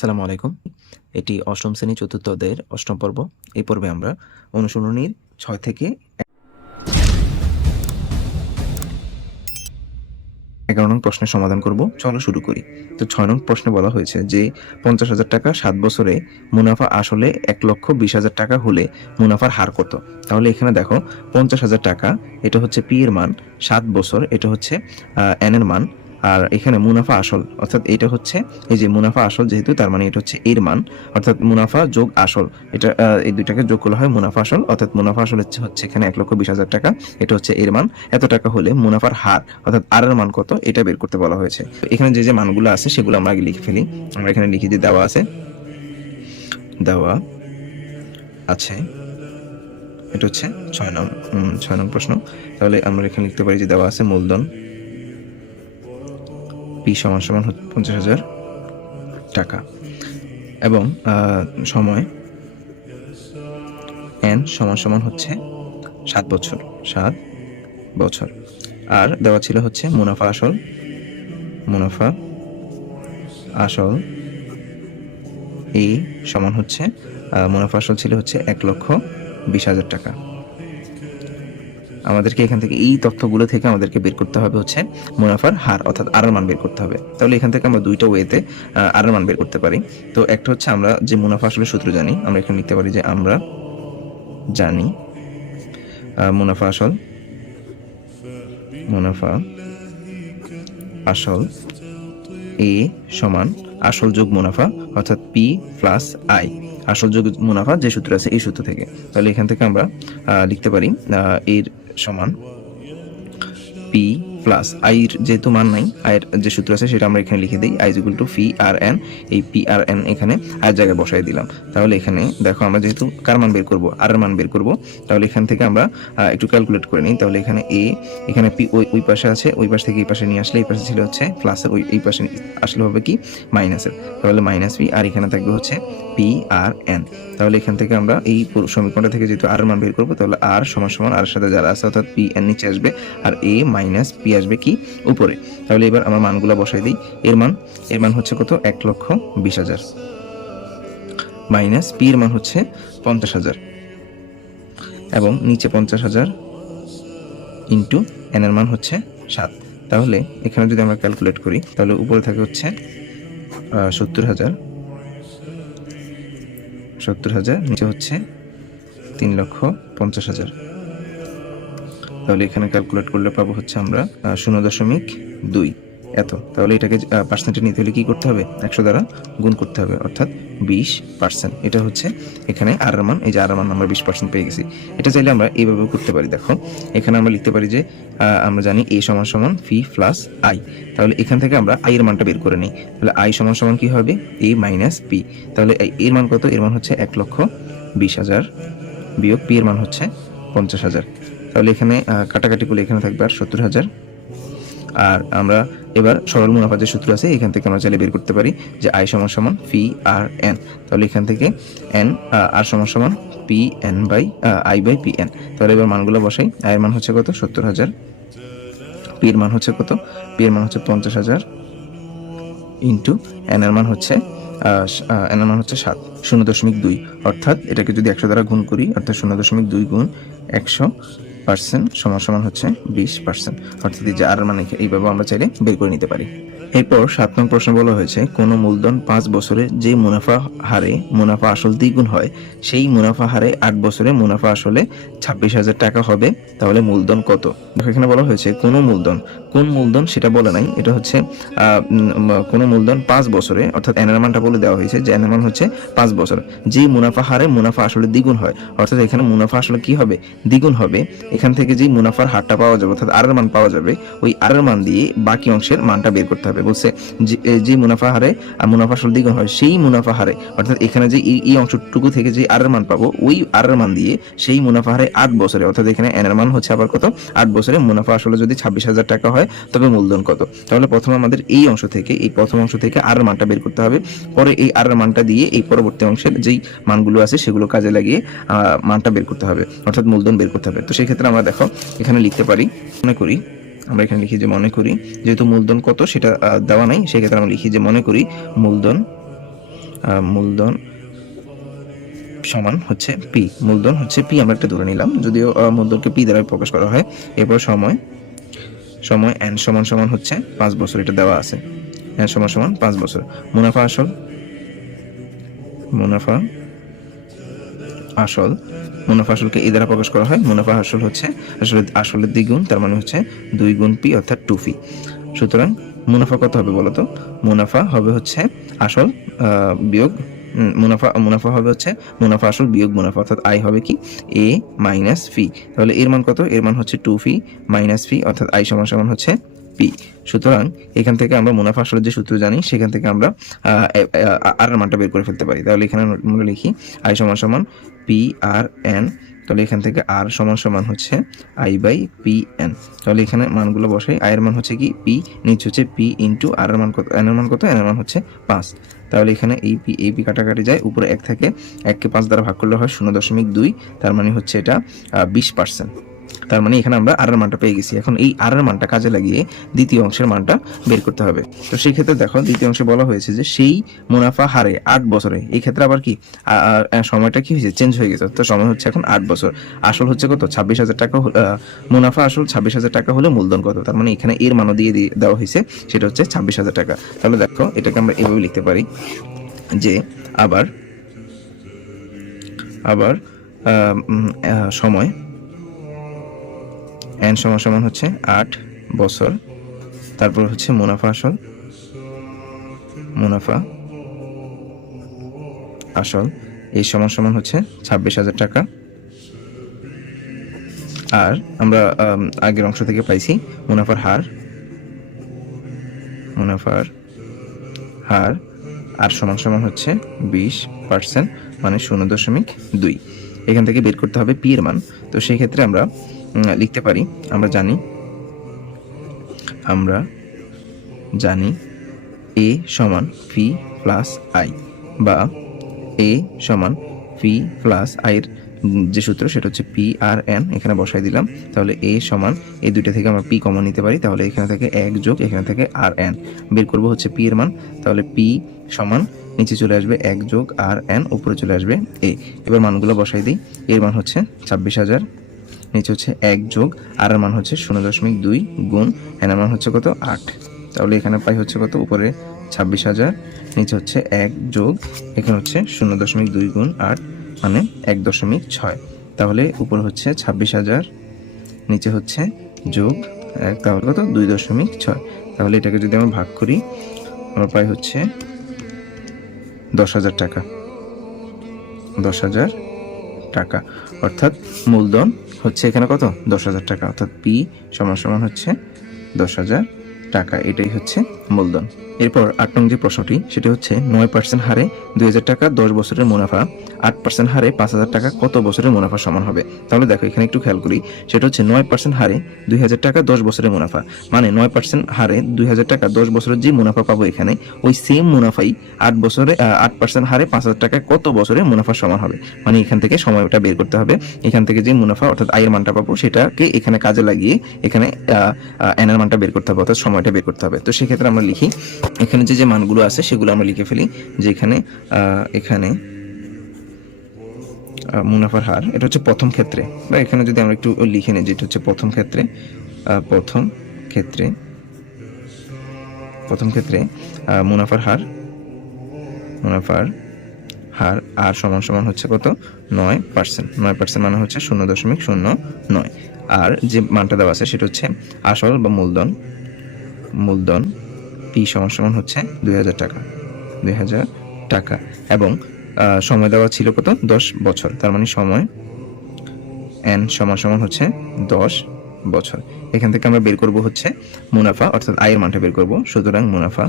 আসসালামু আলাইকুম। এটি অষ্টম শ্রেণী চতুর্থ অধ্যায়ের অষ্টম পর্ব। এই পর্বে আমরা অনুশীলনীর ৬ থেকে ১১ নং প্রশ্নের সমাধান করব। চলো শুরু করি। তো ৬ নং প্রশ্নে বলা হয়েছে যে ৫০,০০০ টাকা ৭ বছরে মুনাফা আসলে ১,২০,০০০ টাকা হলে মুনাফার হার কত? তাহলে এখানে দেখো ৫০,০০০ টাকা এটা হচ্ছে পি এর মান, ৭ বছর এটা হচ্ছে এন এর মান, আর এখানে মুনাফা আসল অর্থাৎ এটা হচ্ছে এই যে মুনাফা আসল, যেহেতু তার মানে এটা হচ্ছে এর মান, অর্থাৎ মুনাফা যোগ আসল, এটা এই দুইটাকে যোগ করলে হয় মুনাফা আসল, অর্থাৎ মুনাফা আসল হচ্ছে এখানে ১,২০,০০০ টাকা, এটা হচ্ছে এর মান। এত টাকা হলে মুনাফার হার অর্থাৎ আর এর মান কত এটা বের করতে বলা হয়েছে। এখানে যে যে মানগুলো আছে সেগুলো আমরা আগে লিখে ফেলি। আমরা এখানে লিখি যে দেওয়া আছে এটা হচ্ছে ৬ নং প্রশ্ন। তাহলে আমরা এখানে লিখতে পারি যে দেওয়া আছে মূলধন পি সমান ৫০,০০০ টাকা এবং সময় এন সমান হচ্ছে ৭ বছর। আর দেওয়া ছিল হচ্ছে মুনাফা আসল এই সমান হচ্ছে মুনাফা আসল ছিল হচ্ছে ১,২০,০০০ টাকা। আমাদেরকে এখান থেকে এই তথ্যগুলো থেকে আমাদেরকে বের করতে হবে হচ্ছে মুনাফার হার অর্থাৎ আর এর মান বের করতে হবে। তাহলে এখান থেকে আমরা দুইটা ওয়েতে আর এর মান বের করতে পারি। তো একটা হচ্ছে আমরা যে মুনাফা আসলের সূত্র জানি, আমরা এখানে লিখতে পারি যে আমরা জানি মুনাফা আসল এ সমান আসল যোগ মুনাফা অর্থাৎ পি প্লাস আই, আসল যোগ মুনাফা যে সূত্র আছে এই সূত্র থেকে। তাহলে এখান থেকে আমরা লিখতে পারি এর সমান পি প্লাস আইয়ের যেহেতু মান নাই, আয়ের যে সূত্র আছে সেটা আমরা এখানে লিখে দিই, I equal to P R N. এই পি আর এন এখানে আয়ের জায়গায় বসাই দিলাম। তাহলে এখানে দেখো আমরা যেহেতু কার মান বের করব, আর এর মান বের করব, তাহলে এখান থেকে আমরা একটু ক্যালকুলেট করে নিই। তাহলে এখানে এখানে পি ওই পাশে আছে, ওই পাশ থেকে এই পাশে নিয়ে আসলে এই পাশে ছিল হচ্ছে প্লাসের, এই পাশে আসলে হবে কি মাইনাসের, তাহলে মাইনাস পি, আর এখানে থাকবে হচ্ছে পি আর এন। তাহলে এখান থেকে আমরা এই সমীকরণটা থেকে যেহেতু আর এর মান বের করবো, তাহলে আর সমান আর এর সাথে যারা আছে অর্থাৎ পি এন নিচে আসবে আর এ মাইনাস পি আসবে কি উপরে। তাহলে এবার আমরা মানগুলো বসাই দিই। এর মান হচ্ছে কত ১,২০,০০০ মাইনাস পি এর মান হচ্ছে ৫০,০০০ এবং নিচে ৫০,০০০ ইন্টু এন এর মান হচ্ছে ৭। তাহলে এখানে যদি আমরা ক্যালকুলেট করি তাহলে উপরে থাকে হচ্ছে ৭০,০০০, নিচে হচ্ছে ৩,৫০,০০০। তাহলে এখানে ক্যালকুলেট করলে পাবো হচ্ছে আমরা ০.২ এত। তাহলে এটাকে পার্সেন্টে নিতে হলে কি করতে হবে, ১০০ দ্বারা গুণ করতে হবে অর্থাৎ ২০%। এটা হচ্ছে এখানে আর এর মান, এই যে আর এর মান আমরা ২০% পেয়ে গেছি। এটা চাইলে আমরা এইভাবে করতে পারি। দেখো এখানে আমরা লিখতে পারি যে আমরা জানি এ সমান পি প্লাস আই। তাহলে এখান থেকে আমরা আই এর মানটা বের করে নিই। তাহলে আই সমান কি হবে, এ মাইনাস পি। তাহলে এর মান কত, এর মান হচ্ছে ১,২০,০০০ বিয়োগ পি এর মান হচ্ছে ৫০,০০০। তাহলে এখানে কাটাকাটি করলে এখানে থাকবে আর ৭০,০০০। আর আমরা এবার সরল মুনাফা যে সূত্র আছে এখান থেকে আমরা চাইলে বের করতে পারি যে আই সমান পি আর এন। তাহলে এখান থেকে এন আর সমান P N by I by P N. তাহলে এবার মানগুলো বসাই। আই এর মান হচ্ছে কত ৭০,০০০, পি এর মান হচ্ছে কত, পি এর মান হচ্ছে ৫০,০০০ ইন্টু এন এর মান হচ্ছে ৭, ০.২। অর্থাৎ এটাকে যদি ১০০ দ্বারা গুণ করি অর্থাৎ ০.২ গুণ ১০০% সমান হচ্ছে ২০%। অর্থাৎ এই যে আর মানে এইভাবে আমরা চাইলে বের করে নিতে পারি। এরপর ৭ নং প্রশ্ন বলা হয়েছে কোনো মূলধন ৫ বছরে যে মুনাফা হারে মুনাফা আসল দ্বিগুণ হয় সেই মুনাফা হারে ৮ বছরে মুনাফা আসলে ২৬,০০০ টাকা হবে, তাহলে মূলধন কত? দেখো এখানে বলা হয়েছে কোন মূলধন সেটা বলে নাই, এটা হচ্ছে কোন মূলধন ৫ বছরে অর্থাৎ এন এর মানটা বলে দেওয়া হয়েছে যে এন এর মান হচ্ছে ৫ বছর যে মুনাফা হারে মুনাফা আসলে দ্বিগুণ হয়, অর্থাৎ এখানে মুনাফা আসলে কি হবে, দ্বিগুণ হবে। এখান থেকে যে মুনাফার হারটা পাওয়া যাবে অর্থাৎ আর এর মান পাওয়া যাবে, ওই আর এর মান দিয়ে বাকি অংশের মানটা বের করতে হবে। বলছে যে মুনাফা হারে মুনাফা আসল দ্বিগুণ হয় সেই মুনাফা হারে অর্থাৎ এখানে যে এই অংশটুকু থেকে যে আর এর মান পাবো ওই আর এর মান দিয়ে সেই মুনাফা হারে ৮ বছরে অর্থাৎ এখানে এন এর মান হচ্ছে আবার কত ৮ বছরে মুনাফা আসলে যদি ২৬,০০০ টাকা হয় তবে মূলধন কত। তাহলে প্রথমে আমাদের এই প্রথম অংশ থেকে আর এর মানটা বের করতে হবে, পরে এই আর এর মানটা দিয়ে এই পরবর্তী অংশের যেই মানগুলো আছে সেগুলো কাজে লাগিয়ে মানটা বের করতে হবে অর্থাৎ মূলধন বের করতে হবে। তো সেই ক্ষেত্রে আমরা দেখো এখানে লিখতে পারি, মনে করি আমরা এখানে লিখি যে মনে করি যেহেতু মূলধন কত সেটা দেওয়া নাই সেক্ষেত্রে আমরা লিখি যে মনে করি মূলধন মূলধন সমান হচ্ছে পি, মূলধন হচ্ছে পি আমরা একটা ধরে নিলাম, যদিও মূলধনকে পি দ্বারা প্রকাশ করা হয়। এরপর সময় এন সমান সমান হচ্ছে 5 বছর, এটা দেওয়া আছে, এন সমান সমান 5 বছর। মুনাফা আসল আসলকে এই দ্বারা প্রকাশ করা হয়। মুনাফা আসল হচ্ছে আসলের দ্বিগুণ, তার মানে হচ্ছে 2 গুণ পি অর্থাৎ 2 পি। সুতরাং মুনাফা কত হবে বলতো? মুনাফা হবে হচ্ছে আসল বিয়োগ মুনাফা হবে হচ্ছে মুনাফা আসল বিয়োগ মুনাফা, অর্থাৎ আই হবে কি এ মাইনাস ফি। তাহলে এর মান কত? এর মান হচ্ছে 2 ফি মাইনাস ফি, অর্থাৎ আই সমান সমান হচ্ছে পি। সুতরাং এখান থেকে আমরা মুনাফা আসলের যে সূত্র জানি সেখান থেকে আমরা আর এর মানটা বের করে ফেলতে পারি। তাহলে এখানে আমরা লিখি আই সমান সমান পি আর এন। তাহলে এখান থেকে আর সমান সমান হচ্ছে আই বাই পি এন। তাহলে এখানে মানগুলো বসাই। আই এর মান হচ্ছে কি পি, নিচে হচ্ছে পি ইন্টু আর এর মান কত, এন এর মান কত, এন এর মান হচ্ছে 5। তাহলে এখানে এই পি কাটাকাটি যায়, উপরে 1 থাকে, 1কে 5 দ্বারা ভাগ করলে হয় 0.2, তার মানে হচ্ছে এটা 20%। তার মানে এখানে আমরা আর এর মানটা পেয়ে গেছি। এখন এই আর এর মানটা কাজে লাগিয়ে দ্বিতীয় অংশের মানটা বের করতে হবে। তো সেই ক্ষেত্রে দেখো দ্বিতীয় অংশে বলা হয়েছে যে সেই মুনাফা হারে 8 বছরে, এই ক্ষেত্রে আবার কি সময়টা কি হয়েছে, চেঞ্জ হয়ে গেছে। তো সময় হচ্ছে এখন 8 বছর। আসল হচ্ছে কত? 26,000 টাকা। মুনাফা আসল 26,000 টাকা হলে মূলধন কত? তার মানে এখানে এর মানও দিয়ে দেওয়া হয়েছে, সেটা হচ্ছে 26,000 টাকা। তাহলে দেখো এটাকে আমরা এভাবে লিখতে পারি যে আবার সময় এন সমান সমান হচ্ছে 8 বছর, তারপর হচ্ছে মুনাফা আসল এই সমান সমান হচ্ছে 26,000 টাকা। আর আমরা আগের অংশ থেকে পাইছি মুনাফার হার আর সমান সমান হচ্ছে 20%, মানে 0.2। এখান থেকে বের করতে হবে পি এর মান। তো সেই ক্ষেত্রে আমরা লিখতে পারি, আমরা জানি এ সমান পি প্লাস আই, বা এ সমান পি প্লাস আইয়ের যে সূত্র সেটা হচ্ছে পি আর এন, এখানে বসাই দিলাম। তাহলে এ সমান এই দুইটা থেকে আমরা পি কমন নিতে পারি, তাহলে এখানে থেকে 1 যোগ এখানে থেকে আর এন, বের করব হচ্ছে পি এর মান। তাহলে পি সমান নিচে চলে আসবে 1 যোগ আর এন, উপরে চলে আসবে এ। এবার মানগুলো বসাই দিই। এর মান হচ্ছে 26,000, নিচে হচ্ছে 1 যোগ আর এর মান হচ্ছে 0.2 গুণ এন এর মান হচ্ছে কত 8। তাহলে এখানে পাই হচ্ছে কত, উপরে 26,000, নিচে হচ্ছে 1 যোগ এখানে হচ্ছে 0.2 গুণ 8 মানে 1.6। তাহলে উপরে হচ্ছে 26,000, নিচে হচ্ছে যোগ 1, তাহলে কত 2.6। তাহলে এটাকে যদি আমরা ভাগ করি আমরা পাই হচ্ছে 10,000 টাকা। 10,000 টাকা, অর্থাৎ মূলধন হচ্ছে এখানে কত 10,000 টাকা, অর্থাৎ পি সমান সমান হচ্ছে 10,000 টাকা। এটাই হচ্ছে মূলধন। এরপর 8 নং যে প্রশ্নটি সেটা হচ্ছে 9% হারে 2,000 টাকা 10 বছরের মুনাফা 8% হারে 5,000 টাকা কত বছরের মুনাফা সমান হবে? তাহলে দেখো এখানে একটু খেয়াল করি, সেটা হচ্ছে 9% হারে 2,000 টাকা 10 বছরের মুনাফা, মানে 9% হারে 2,000 টাকা 10 বছরের যে মুনাফা পাবো এখানে ওই সেম মুনাফাই 8% হারে 5,000 টাকা কত বছরের মুনাফা সমান হবে। মানে এখান থেকে সময়টা বের করতে হবে। এখান থেকে যে মুনাফা অর্থাৎ আয়ের মানটা পাবো সেটাকে এখানে কাজে লাগিয়ে এখানে এন এর মানটা বের করতে হবে, অর্থাৎ সময়টা বের করতে হবে। তো সেক্ষেত্রে আমরা লিখি, এখানে যে মানগুলো আছে সেগুলো আমরা লিখে ফেলি, যে এখানে মুনাফার হার এটা হচ্ছে প্রথম ক্ষেত্রে, বা এখানে যদি আমরা একটু লিখে নিই যেটা হচ্ছে প্রথম ক্ষেত্রে মুনাফার হার আর সমান সমান হচ্ছে কত 9%। 9% মানে হচ্ছে 0.09। আর যে মানটা দেওয়া আছে সেটা হচ্ছে আসল বা মূলধন পি সমান সমান হচ্ছে 2,000 টাকা এবং সময় দেওয়া ছিল কত 10 বছর, তার মানে সময় এন সমান সমান হচ্ছে 10 বছর। এখান থেকে আমরা বের করব হচ্ছে মুনাফা অর্থাৎ আয়ের মানটা বের করব। সুতরাং মুনাফা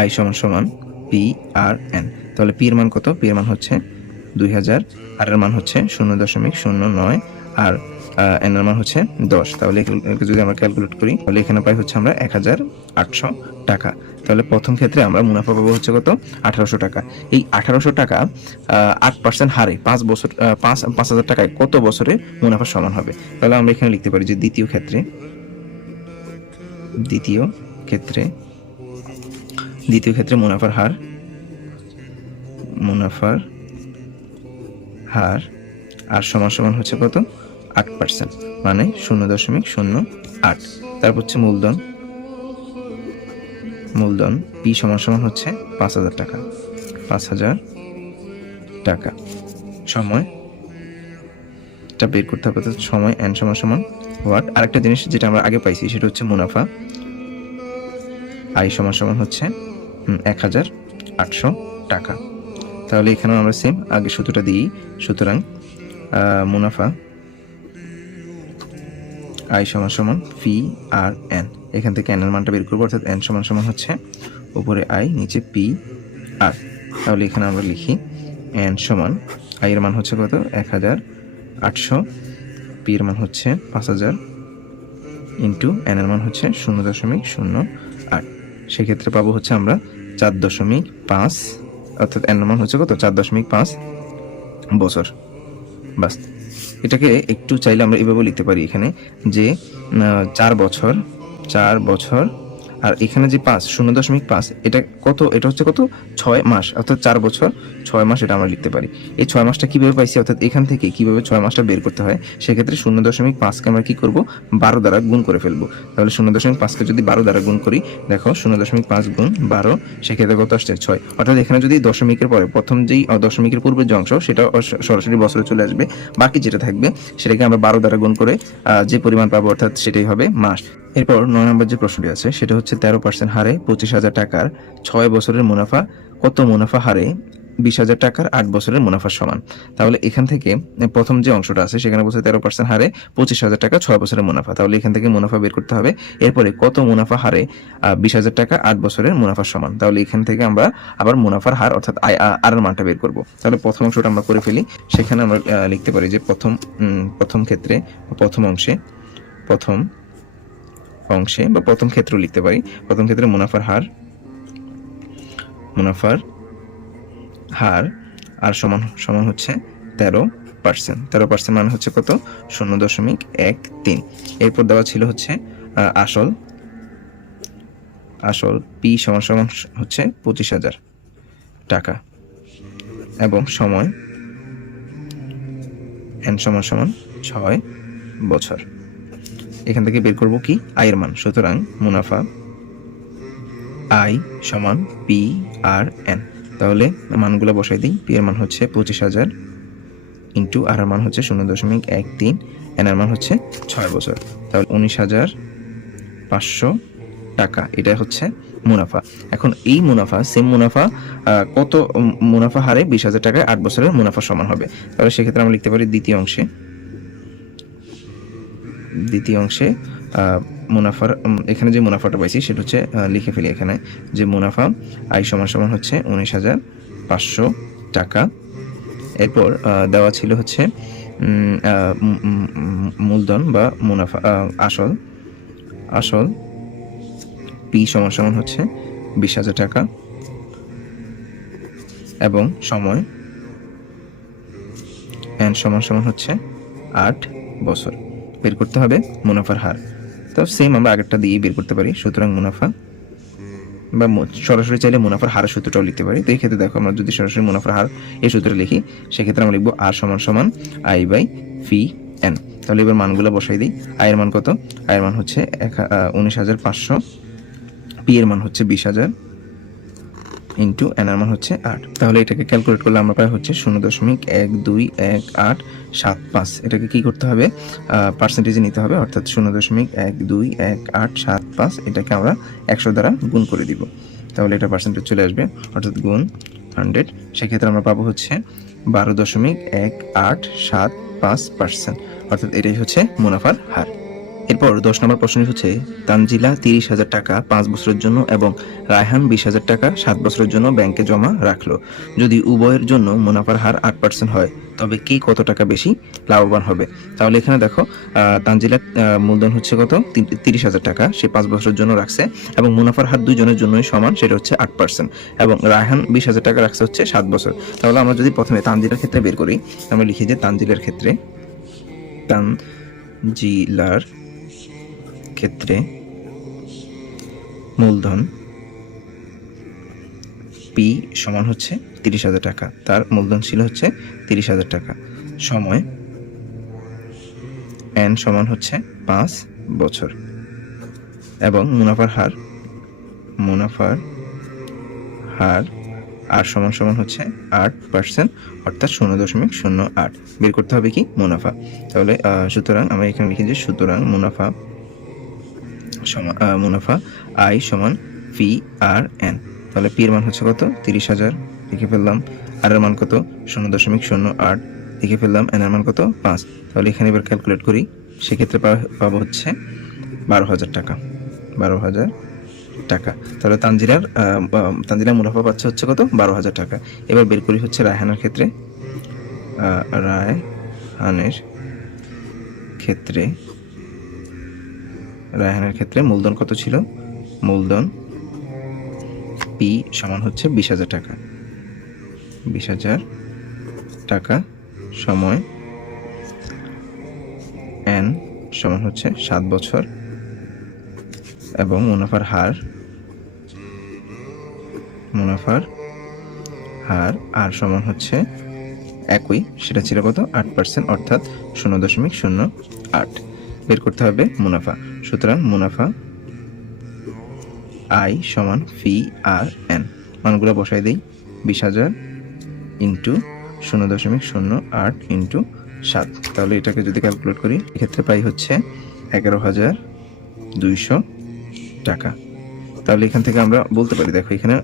আই সমান সমান পি আর এন। তাহলে পি এর মান কত? পি এর মান হচ্ছে 2,000, আর এর মান হচ্ছে 0.09 আর এন এর মান হচ্ছে 10। তাহলে যদি আমরা ক্যালকুলেট করি তাহলে এখানে পাই হচ্ছে আমরা 1,800 টাকা। তাহলে প্রথম ক্ষেত্রে আমরা মুনাফা পাবো হচ্ছে কত 1,800 টাকা। এই 1,800 টাকা 8% হারে 5,000 টাকায় কত বছরে মুনাফা সমান হবে? তাহলে আমরা এখানে লিখতে পারি যে দ্বিতীয় ক্ষেত্রে দ্বিতীয় ক্ষেত্রে মুনাফার হার আর সমান সমান হচ্ছে কত 8%, মানে 0.08। তারপর হচ্ছে মূলধন পি সমান সমান হচ্ছে 5,000 টাকা, 5,000 টাকা। সময়টা বের করতে হবে, সময় এন সমান সমান হোয়াট। আরেকটা জিনিস যেটা আমরা আগে পাইছি সেটা হচ্ছে মুনাফা আই সমান সমান হচ্ছে 1,800 টাকা। তাহলে এখানেও আমরা সেম আগে সূত্রটা দিই। সুতরাং মুনাফা আই সমান সমান পি আর এন, এখান থেকে এন এর মানটা বের করবো, অর্থাৎ এন সমান সমান হচ্ছে উপরে আই নিচে পি আর। তাহলে এখানে আমরা লিখি এন সমান আই এর মান হচ্ছে কত 1,800, পি এর মান হচ্ছে 5,000 ইন্টু এন এর মান হচ্ছে 0.08। সেক্ষেত্রে পাবো হচ্ছে আমরা 4.5, অর্থাৎ এন এর মান হচ্ছে কত 4.5 বছর। বাস, এটাকে একটু চাইলে আমরা এভাবে লিখতে পারি এখানে যে 4 বছর আর এখানে যে 0.5 এটা কত, এটা হচ্ছে কত 6 মাস, অর্থাৎ 4 বছর 6 মাস, এটা আমরা লিখতে পারি। এই 6 মাসটা কিভাবে পাইছি, অর্থাৎ এখান থেকে কিভাবে 6 মাসটা বের করতে হয়, সেক্ষেত্রে 0.5কে আমরা কি করব 12 দ্বারা গুণ করে ফেলবো। তাহলে 0.5কে যদি 12 দ্বারা গুণ করি, দেখো 0.5 গুণ 12, সেক্ষেত্রে কত আসছে 6। অর্থাৎ এখানে যদি দশমিকের পরে প্রথম যেই দশমিকের পূর্বের যে অংশ সেটা সরাসরি বছরে চলে আসবে, বাকি যেটা থাকবে সেটাকে আমরা 12 দ্বারা গুণ করে যে পরিমাণ পাবো অর্থাৎ সেটাই হবে মাস। এরপর 9 নম্বর যে প্রশ্নটি আছে সেটা হচ্ছে 13% হারে 25,000 টাকার 6 বছরের মুনাফা কত মুনাফা হারে 20,000 টাকার 8 বছরের মুনাফার সমান। তাহলে এখান থেকে প্রথম যে অংশটা আছে সেখানে বলছে 13% হারে 25,000 টাকা 6 বছরের মুনাফা। তাহলে এখান থেকে মুনাফা বের করতে হবে। এরপরে কত মুনাফা হারে 20,000 টাকা 8 বছরের মুনাফার সমান। তাহলে এখান থেকে আমরা আবার মুনাফার হার অর্থাৎ আর এর মানটা বের করব। তাহলে প্রথম অংশটা আমরা করে ফেলি। সেখানে আমরা লিখতে পারি যে প্রথম ক্ষেত্রে প্রথম অংশে বা প্রথম ক্ষেত্র লিখতে পারি। প্রথম ক্ষেত্রে মুনাফার হার আর সমান হচ্ছে 13%। 13% মানে হচ্ছে কত 0.13। এরপর দেওয়া ছিল হচ্ছে আসল পি সমান হচ্ছে 25,000 টাকা এবং সময় এন সমান 6 বছর। এখান থেকে বের করব কি আয়ের মান। সুতরাং মুনাফা আই সমান পি আর এন। তাহলে মানগুলো বসাই দিই। পি এর মান হচ্ছে 25,000 ইন্টু আর এর মান হচ্ছে 0.13, এন এর মান হচ্ছে 6 বছর। তাহলে 19,500 টাকা, এটা হচ্ছে মুনাফা। এখন এই মুনাফা সেম মুনাফা কত মুনাফা হারে 20,000 টাকায় 8 বছরের মুনাফা সমান হবে। তাহলে সেক্ষেত্রে আমরা লিখতে পারি দ্বিতীয় অংশে মুনাফার এখানে যে মুনাফাটা পাইছি সেটা হচ্ছে লিখে ফেলি এখানে যে মুনাফা আই সমান হচ্ছে 19,500 টাকা। এরপর দেওয়া ছিল হচ্ছে মূলধন বা মুনাফা আসল পি সমান হচ্ছে 20,000 টাকা এবং সময় এন সমান হচ্ছে 8 বছর। বের করতে হবে মুনাফার হার। তো সেম আমরা আগেরটা দিয়ে বের করতে পারি। সুতরাং মুনাফা বা সরাসরি চাইলে মুনাফার হারের সূত্রটাও লিখতে পারি। তো এই ক্ষেত্রে দেখো আমরা যদি সরাসরি মুনাফার হার এই সূত্রটা লিখি, সেক্ষেত্রে আমরা লিখবো আর সমান আই বাই পি এন। তাহলে এবার মানগুলো বসাই দিই। আয়ের মান কত? আয়ের মান হচ্ছে 19,500, পি এর মান হচ্ছে 20,000 ইন্টু এন এর মান হচ্ছে 8। তাহলে এটাকে ক্যালকুলেট করলে আমরা পাই হচ্ছে 0.121875। এটাকে কি করতে হবে পার্সেন্টেজে নিতে হবে, অর্থাৎ 0.121875 এটাকে আমরা 100 দ্বারা গুণ করে দিব। তাহলে এটা পার্সেন্টেজ চলে আসবে, অর্থাৎ গুণ 100। সেক্ষেত্রে আমরা পাবো হচ্ছে 12.1875%, অর্থাৎ এটাই হচ্ছে মুনাফার হার। এরপর 10 নম্বর প্রশ্নটি হচ্ছে তানজিলা 30,000 টাকা 5 বছরের জন্য এবং রায়হান 20,000 টাকা 7 বছরের জন্য ব্যাংকে জমা রাখলো। যদি উভয়ের জন্য মুনাফার হার 8% হয় তবে কে কত টাকা বেশি লাভবান হবে? তাহলে এখানে দেখো তানজিলা মূলধন হচ্ছে কত 30,000 টাকা, সে 5 বছরের জন্য রাখছে এবং মুনাফার হার দুইজনের জন্যই সমান, সেটা হচ্ছে 8%। এবং রায়হান 20,000 টাকা রাখছে হচ্ছে 7 বছর। তাহলে আমরা যদি প্রথমে তানজিলার ক্ষেত্রে বের করি, আমরা লিখি যে তানজিলার ক্ষেত্রে মূলধন পি সমান হচ্ছে 30,000 টাকা, তার মূলধন ছিল হচ্ছে 30,000 টাকা, সময় এন সমান হচ্ছে 5 বছর, এবং মুনাফার হার আর সমান সমান হচ্ছে 8%, অর্থাৎ 0.08। বের করতে হবে কি মুনাফা। তাহলে সুতরাং আমরা এখানে লিখি যে সুতরাং মুনাফা আই সমান পি আর এন। তাহলে পি এর মান হচ্ছে কত? 30,000 লিখে ফেললাম, আর এর মান কত? 0.08 লিখে ফেললাম, এন এর মান কত? 5। তাহলে এখানে এবার ক্যালকুলেট করি, সেক্ষেত্রে পাবো হচ্ছে 12,000 টাকা। 12,000 টাকা। তাহলে তানজিলার মুনাফা পাচ্ছে হচ্ছে কত? 12,000 টাকা। এবার বের করি হচ্ছে রায়হানের ক্ষেত্রে মূলধন কত ছিল? মূলধন পি সমান হচ্ছে 20,000 টাকা। 20,000 টাকা, সময় এন সমান হচ্ছে 7 বছর, এবং মুনাফার হার আর সমান হচ্ছে একই, সেটা ছিল কত? 8%, অর্থাৎ 0.08। বের করতে হবে মুনাফা। সুতরাং মুনাফা আই সমান পি আর এন, মানগুলো বসাই দিই। 20,000 ইন্টু 0.08 ইন্টু 7। তাহলে এটাকে যদি ক্যালকুলেট করি, এক্ষেত্রে পাই হচ্ছে 11,200 টাকা। তাহলে এখান থেকে আমরা বলতে পারি, দেখো এখানে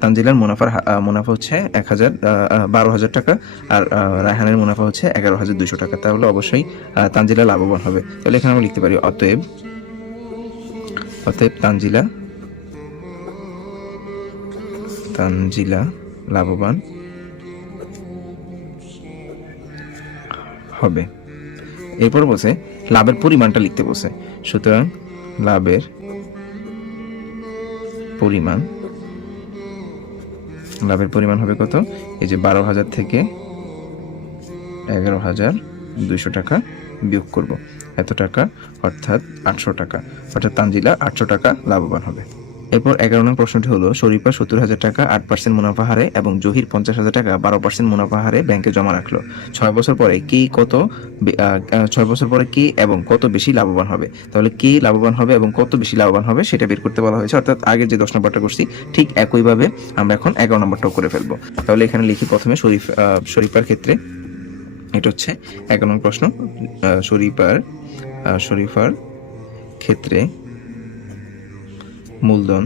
তানজিলার মুনাফা হচ্ছে 12,000 টাকা, আর রায়হানের মুনাফা হচ্ছে 11,200 টাকা। তাহলে অবশ্যই তানজিলা লাভবান হবে। তাহলে এখানে আমরা লিখতে পারি অতএব তানজিলা লাভবান হবে। এরপর বসে লাভের পরিমাণটা লিখতে বসে। সুতরাং লাভের পরিমাণ হবে কত? এই যে 12,000 থেকে 11,200 টাকা বিয়োগ করব, এত টাকা, অর্থাৎ 800 টাকা, অর্থাৎ তানজিলা 800 টাকা লাভবান হবে। এরপর 11 নং প্রশ্নটি হলো, শরীফা 70,000 টাকা 8% মুনাফা হারে এবং জহির 50,000 টাকা 12% মুনাফা হারে ব্যাংকে জমা রাখলো। 6 বছর পরে কে এবং কত বেশি লাভবান হবে? তাহলে কে লাভবান হবে এবং কত বেশি লাভবান হবে সেটা বের করতে বলা হয়েছে। অর্থাৎ আগে যে 10 নম্বরটা করছি ঠিক একইভাবে আমরা এখন 11 নম্বরটাও করে ফেলবো। তাহলে এখানে লিখি প্রথমে শরীফার ক্ষেত্রে, এটা হচ্ছে 11 নং প্রশ্ন। শরীফার ক্ষেত্রে মূলধন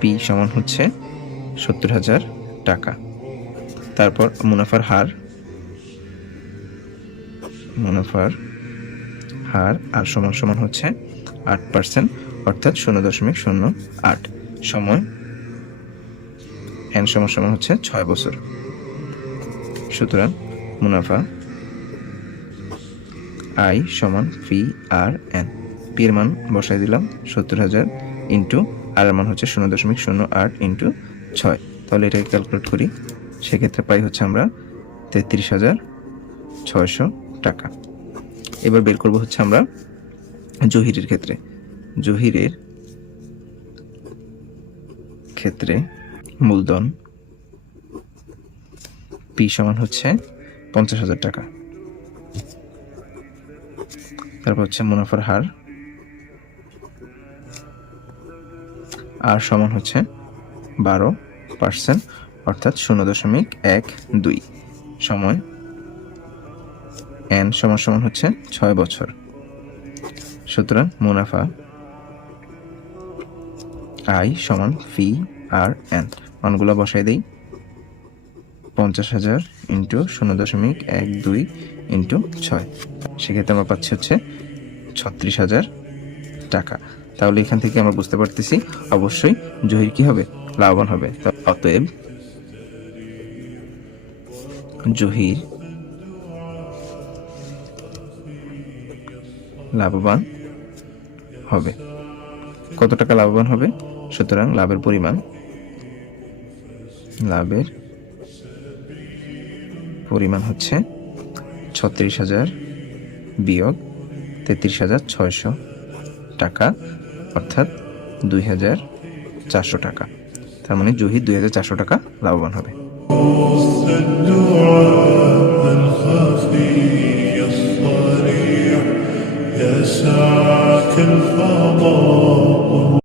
পি সমান হচ্ছে 70,000 টাকা। তারপর মুনাফার হার আর সমান হচ্ছে 8%, অর্থাৎ 0.08। সময় এন সমান হচ্ছে 6 বছর। সুতরাং মুনাফা আই সমান পি আর এন। পি এর মান বসাই দিলাম 70,000 ইন্টু আর এর মান হচ্ছে 0.08 ইন্টু 6। তাহলে এটাকে ক্যালকুলেট করি, সেক্ষেত্রে পাই হচ্ছে আমরা 33,600 টাকা। এবার বের করব হচ্ছে আমরা জহিরের ক্ষেত্রে মূলধন পি সমান হচ্ছে 50,000 টাকা। তারপর হচ্ছে মুনাফার হার আর সমান হচ্ছে 12%, অর্থাৎ 0.12। সময় এন সমান হচ্ছে 6 বছর। সুতরাং মুনাফা আই সমান পি আর এন, মানগুলো বসাই দেই। 50,000 ইন্টু 0.12 ইন্টু 6, সেক্ষেত্রে আমরা পাচ্ছি হচ্ছে 36,000 টাকা। তাহলে এখান থেকে আমরা বুঝতে পারতেছি অবশ্যই জহির কি হবে? লাভবান হবে। অতএব জহির লাভবান হবে। কত টাকা লাভবান হবে? সুতরাং লাভের পরিমাণ হচ্ছে 36,000 বিয়োগ 33,600 টাকা, অর্থাৎ 2,000 2400 টাকা। তার মানে জহির 2400 টাকা লাভবান হবে। الدعاء الخفي الصريح يسعك الفضاء